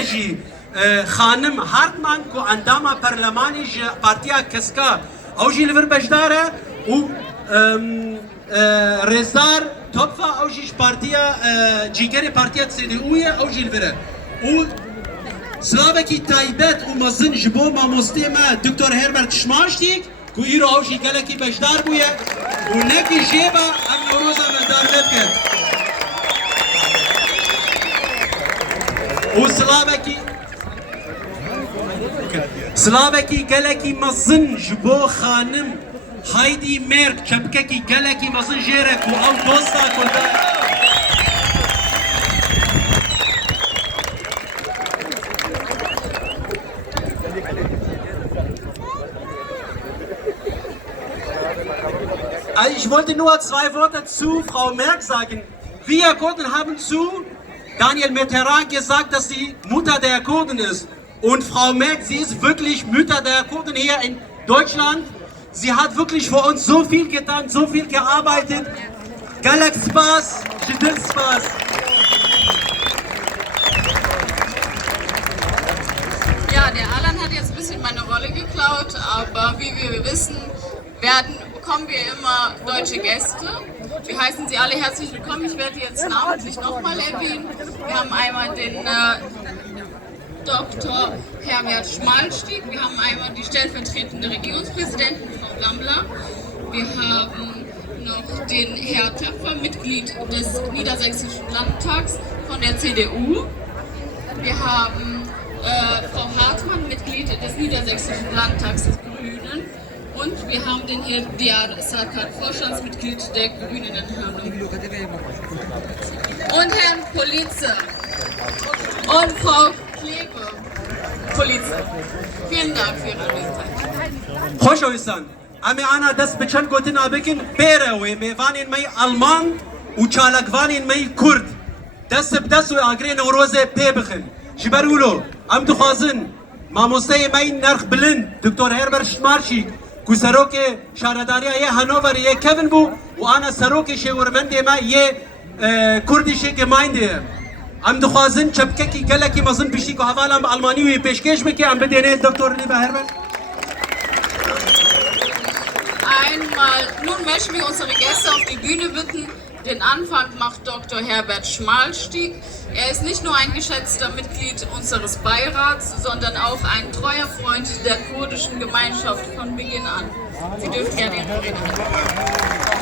جی خانم هارتمان کو انداما پارلمانی پارتیا کسکا او جی لور بجداره و رزدار توپفا او جیش پارتیا جیگری پارتیا CDU او جی لوره و سلاوکی تایبت و مزن جبو ماموستی ما دکتر هربرت شماشتیک کو ایرو او جی گلکی بجدار بویه و نکی جیبا ام نوروزا مردار بد کرد و سلاوکی گلکی مزن جبو خانم هایدی مرک چپککی گلکی مزن جیره کو او دوستا کنده Ich wollte nur 2 Worte zu Frau Merk sagen. Wir Kurden haben zu Daniel Mitterrand gesagt, dass sie Mutter der Kurden ist. Und Frau Merk, sie ist wirklich Mutter der Kurden hier in Deutschland. Sie hat wirklich für uns so viel getan, so viel gearbeitet. Galak Spaß, Schidin Spaß. Ja, der Alan hat jetzt ein bisschen meine Rolle geklaut, aber wie wir wissen, bekommen wir immer deutsche Gäste. Wir heißen Sie alle herzlich willkommen. Ich werde jetzt namentlich nochmal erwähnen. Wir haben einmal den Dr. Herbert Schmalstieg, wir haben einmal die stellvertretende Regierungspräsidentin, Frau Gambler. Wir haben noch den Herr Töpfer, Mitglied des Niedersächsischen Landtags von der CDU. Wir haben Frau Hartmann, Mitglied des Niedersächsischen Landtags des Grünen. Und wir haben den Herrn Diyar Sarkar, Vorstandsmitglied der Grünen in Hannover. Und Herrn Politze und Frau Klebe. Politze. Vielen Dank für Ihre Anwesenheit. خوشویستان امی آنا دست به چند گوتن آبکن بیره و میوانین می آلمان و چالکوانین می کرد دست به دست و آگری نوروز پی بخن جبرولو ام دخوازن ماموسته می نرخ بلند دکتر هربرت شمارشی کو سروک شهرداری یه هانوور یه کوین بو و آنا سروک شورمند ما یه کردیش گماینده ام دخوازن چپککی گلکی مزن پیشی کو حوالم آلمانی و پیشکش بکی ام بدینه دکتر لیبا هربرت. Nun möchten wir unsere Gäste auf die Bühne bitten. Den Anfang macht Dr. Herbert Schmalstieg. Er ist nicht nur ein geschätzter Mitglied unseres Beirats, sondern auch ein treuer Freund der kurdischen Gemeinschaft von Beginn an. Sie dürfen gerne Ihre Rede halten.